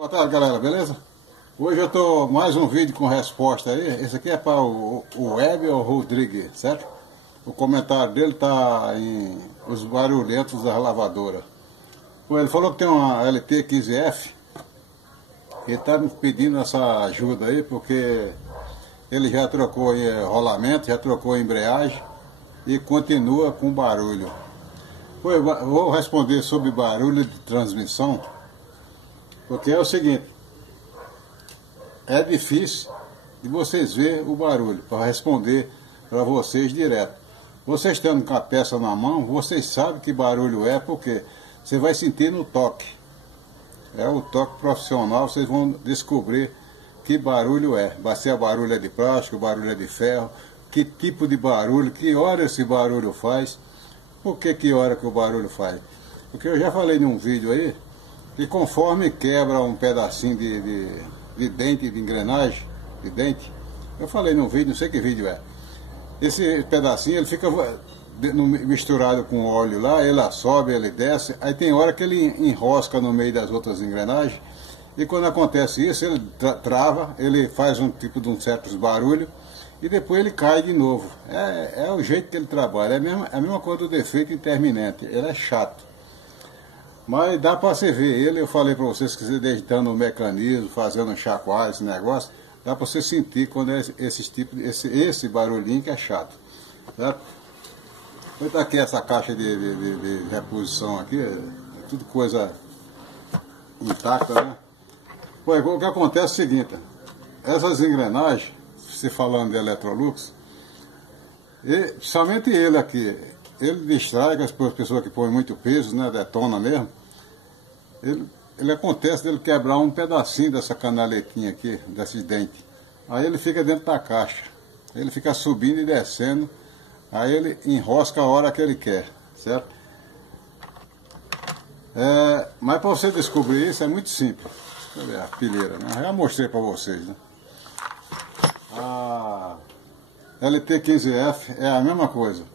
Boa tarde, galera, beleza? Hoje eu tô mais um vídeo com resposta aí. Esse aqui é para o Weber Rodrigues, certo? O comentário dele tá em os barulhentos da lavadora. Ele falou que tem uma LT15F. Ele tá me pedindo essa ajuda aí porque ele já trocou rolamento, já trocou embreagem e continua com barulho. Eu vou responder sobre barulho de transmissão. Porque é o seguinte, é difícil de vocês verem o barulho, para responder para vocês direto. Vocês tendo com a peça na mão, vocês sabem que barulho é, porque você vai sentir no toque. É o toque profissional, vocês vão descobrir que barulho é. Se o barulho é de plástico, o barulho é de ferro, que tipo de barulho, que hora esse barulho faz, por que hora que o barulho faz. Porque eu já falei num vídeo aí, e conforme quebra um pedacinho de dente, de engrenagem, de dente, eu falei no vídeo, não sei que vídeo é, esse pedacinho ele fica misturado com óleo lá, ele sobe, ele desce, aí tem hora que ele enrosca no meio das outras engrenagens, e quando acontece isso, ele trava, ele faz um tipo de um certo barulho, e depois ele cai de novo. É o jeito que ele trabalha, é a mesma coisa do defeito intermitente, ele é chato. Mas dá para você ver ele, eu falei para vocês que você deitando o mecanismo, fazendo um chacoalho, esse negócio, dá para você sentir quando é esse barulhinho que é chato. Certo? Depois tá aqui essa caixa de reposição aqui, tudo coisa intacta, né? O que acontece é o seguinte, essas engrenagens, se falando de Electrolux, principalmente ele aqui, ele distrai com as pessoas que põem muito peso, né, detona mesmo. Ele acontece dele quebrar um pedacinho dessa canaletinha aqui, desses dentes. Aí ele fica dentro da caixa. Ele fica subindo e descendo. Aí ele enrosca a hora que ele quer, certo? Mas para você descobrir isso é muito simples. Deixa eu ver a pilheira, né? Eu já mostrei para vocês, né? A LT15F é a mesma coisa.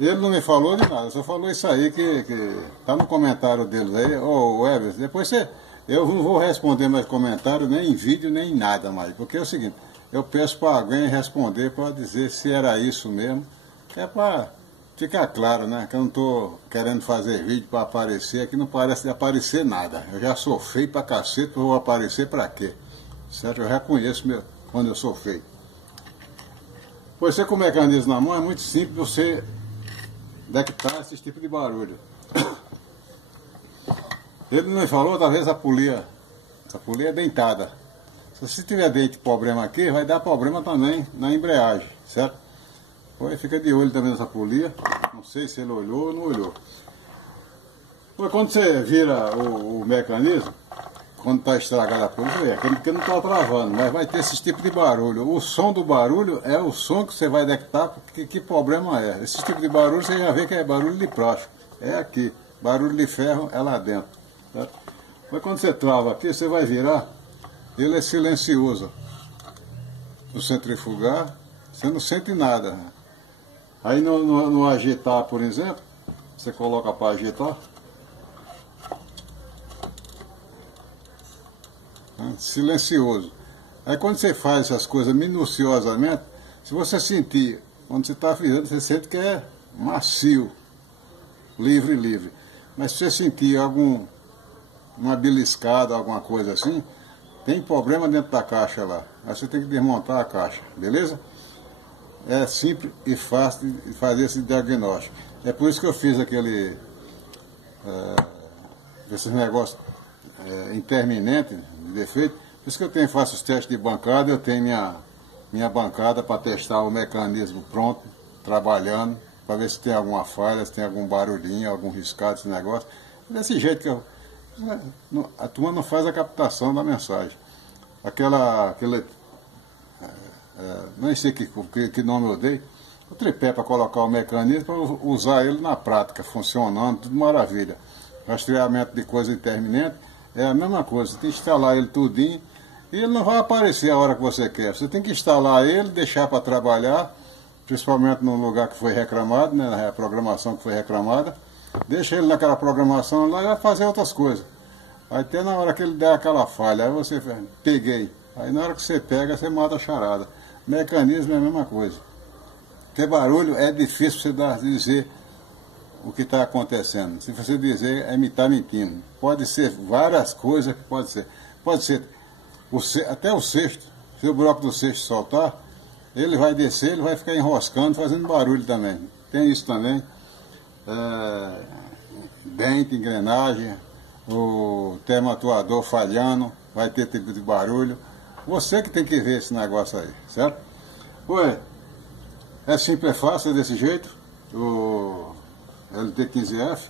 Ele não me falou de nada, só falou isso aí que tá no comentário deles aí. Ô Everson, depois eu não vou responder mais comentário, nem em vídeo, nem em nada mais. Porque é o seguinte, eu peço para alguém responder para dizer se era isso mesmo, que é para ficar claro, né? Que eu não tô querendo fazer vídeo para aparecer, aqui não parece aparecer nada. Eu já sou feio pra cacete, eu vou aparecer para quê? Certo? Eu reconheço quando eu sou feio. Pois você com o mecanismo na mão é muito simples você detectar esse tipo de barulho. Ele não me falou, talvez essa polia é dentada. Se você tiver dente problema aqui, vai dar problema também na embreagem, certo? Pois fica de olho também nessa polia. Não sei se ele olhou ou não olhou. Pois quando você vira o mecanismo, quando está estragada a polia, aquele que não está travando, mas vai ter esse tipo de barulho. O som do barulho é o som que você vai detectar, porque que problema é. Esse tipo de barulho você já vê que é barulho de plástico. É aqui. Barulho de ferro é lá dentro. Certo? Mas quando você trava aqui, você vai virar, ele é silencioso. No centrifugar, você não sente nada. Aí no agitar, por exemplo, você coloca para agitar, silencioso. Aí quando você faz essas coisas minuciosamente, se você sentir, quando você está virando, você sente que é macio, livre. Mas se você sentir uma beliscada, alguma coisa assim, tem problema dentro da caixa lá. Aí você tem que desmontar a caixa, beleza? É simples e fácil de fazer esse diagnóstico. É por isso que eu fiz esses negócios intermitentes de defeito. Por isso que eu faço os testes de bancada, eu tenho minha bancada para testar o mecanismo pronto, trabalhando, para ver se tem alguma falha, se tem algum barulhinho, algum riscado esse negócio. Desse jeito que a turma não faz a captação da mensagem. Não sei que nome eu dei, o tripé para colocar o mecanismo, para usar ele na prática, funcionando, tudo maravilha. Rastreamento de coisa intermitente é a mesma coisa, você tem que instalar ele tudinho e ele não vai aparecer a hora que você quer. Você tem que instalar ele, deixar para trabalhar, principalmente no lugar que foi reclamado, né, na programação que foi reclamada. Deixa ele naquela programação lá e vai fazer outras coisas. Aí até na hora que ele der aquela falha, aí você peguei. Aí na hora que você pega, você mata a charada. Mecanismo é a mesma coisa. Porque barulho é difícil você dizer o que está acontecendo. Se você dizer, é estar mentindo. Pode ser várias coisas que pode ser. Pode ser até o cesto. Se o bloco do cesto soltar, ele vai descer, ele vai ficar enroscando, fazendo barulho também. Tem isso também. Dente, engrenagem, o termoatuador falhando, vai ter tipo de barulho. Você que tem que ver esse negócio aí, certo? Ué, é simples, é fácil, é desse jeito. O LT15F.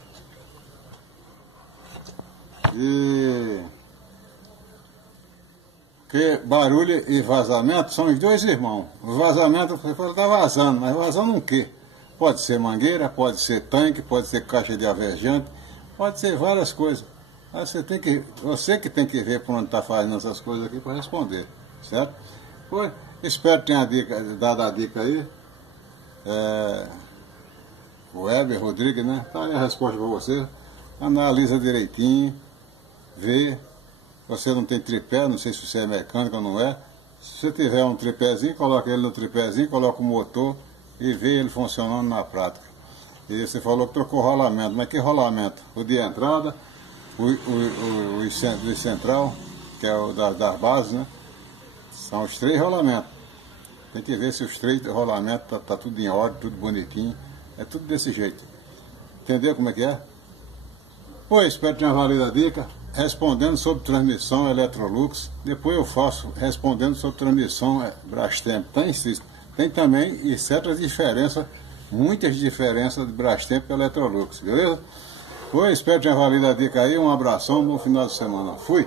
Porque barulho e vazamento são os dois irmãos. O vazamento, você fala, está vazando, mas vazando o quê? Pode ser mangueira, pode ser tanque, pode ser caixa de alvejante, pode ser várias coisas. Mas você que tem que ver por onde está fazendo essas coisas aqui para responder, certo? Pois, espero que tenha dado a dica aí. O Weber Rodrigues, né? Tá aí a resposta para você. Analisa direitinho, vê. Você não tem tripé, não sei se você é mecânico ou não é. Se você tiver um tripézinho, coloca ele no tripézinho, coloca o motor e vê ele funcionando na prática. E você falou que trocou rolamento, mas que rolamento? O de entrada, o central, que é o das bases, né? São os 3 rolamentos. Tem que ver se os 3 rolamentos tá tudo em ordem, tudo bonitinho. É tudo desse jeito. Entendeu como é que é? Pois, espero que tenha valido a dica. Respondendo sobre transmissão Electrolux. Depois eu faço respondendo sobre transmissão Brastemp. Tem também e certas diferenças, muitas diferenças de Brastemp e Electrolux, beleza? Pois, espero que tenha valido a dica aí. Um abração, bom final de semana. Fui!